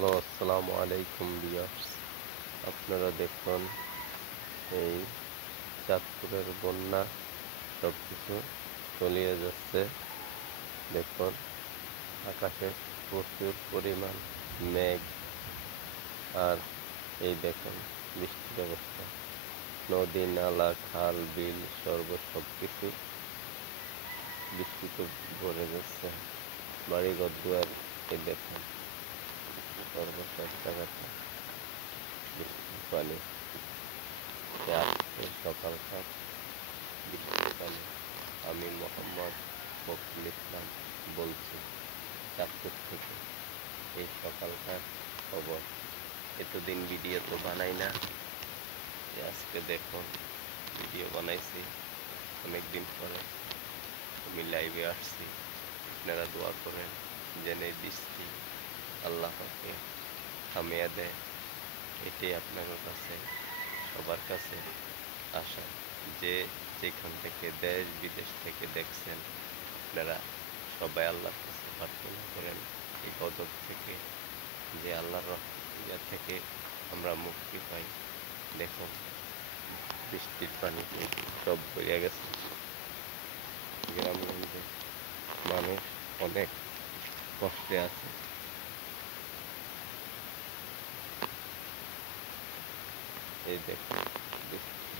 Hello, আসসালামু আলাইকুম viewers. আপনারা দেখুন, এই চাঁদপুরের বন্যা সবকিছু তলিয়ে যাচ্ছে। দেখুন, আকাশে প্রচুর পরিমাণ মেঘ। আর এই দেখুন বৃষ্টির অবস্থা। নদী, নালা, খাল, বিল, সবকিছু বৃষ্টিতে ভরে যাচ্ছে। বাড়িঘর দুয়ার, এই দেখুন সর্বশেষ জায়গাটা বৃষ্টির পানি। আজকে সকালকার বৃষ্টির পানি। আমি মোহাম্মদ ফখরুল ইসলাম বলছি চাঁদপুর থেকে। এই সকালকার খবর। এতদিন ভিডিও তো বানাই না, আজকে দেখুন ভিডিও বানাইছি। অনেকদিন পরে আমি লাইভে আসছি। আপনারা দোয়া করেন যেন এই বৃষ্টি আল্লাহ পাকে থামিয়ে দেয়। এটাই আপনাদের কাছে, সবার কাছে আশা। যে যেখান থেকে দেশ বিদেশ থেকে দেখছেন, আপনারা সবাই আল্লাহর কাছে প্রার্থনা করেন এই গজব থেকে, যে আল্লাহর ইয়া থেকে আমরা মুক্তি পাই। দেখুন বৃষ্টির পানিতে সব বইয়া গেছে। গ্রামগঞ্জে মানুষ অনেক কষ্টে আছে। এই দেখুন বৃষ্টি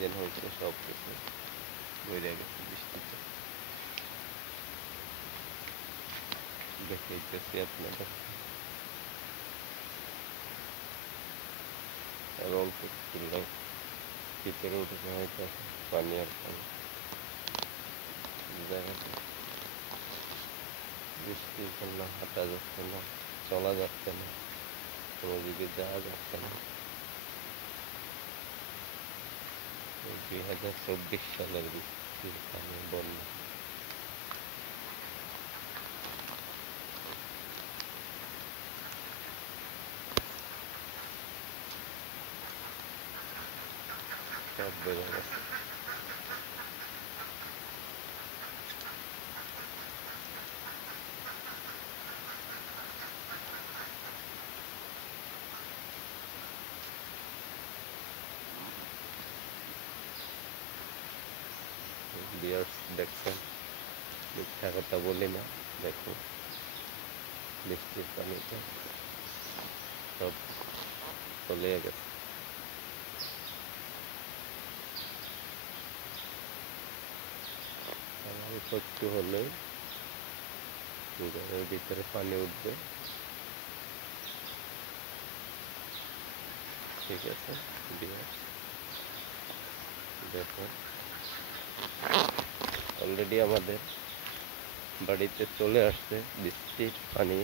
যেন হয়েছে, সব কিছু বইয়া গেছে বৃষ্টিতে। দেখাইতেছি আপনাদের, এবং তুললাম ভিতরে উঠেছে হয়তো পানি আর পানি। জায়গাটা বৃষ্টির জন্য হাঁটা যাচ্ছে না, চলা যাচ্ছে না, কোনো দিকে যাওয়া যাচ্ছে না। 2024 সালের বৃষ্টির পানি, বন্যা। সব বেড়ে গেছে। ভিউয়ার্স দেখছেন, মিথ্যা কথা বলি না। দেখুন বৃষ্টির পানিতে সব তলিয়ে গেছে। আর অল্প একটু হলেই ঘরের ভিতরে পানি উঠবে। ঠিক আছে ভিউয়ার্স, দেখুন অলরেডি আমাদের বাড়িতে চলে আসছে বৃষ্টির পানি।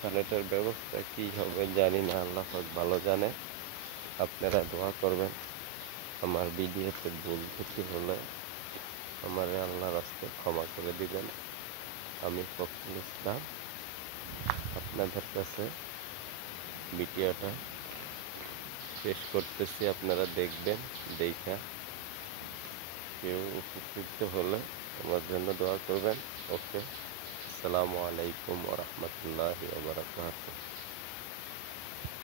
পানিটার ব্যবস্থা কি হবে জানি না, আল্লাহ পাক ভালো জানে। আপনারা দোয়া করবেন। আমার ভিডিওতে ভুল ত্রুটি হলে আমারে আল্লাহর রাস্তায় ক্ষমা করে দিবেন। আমি ফখরুল ইসলাম আপনাদের কাছে ভিডিওটা শেষ করতেছি। আপনারা দেখবেন, দেখা কেউ উপকৃত হলে আমার জন্য দোয়া করবেন। ওকে, আসসালামু আলাইকুম ওয়া রাহমাতুল্লাহি ওয়া বারাকাতুহু।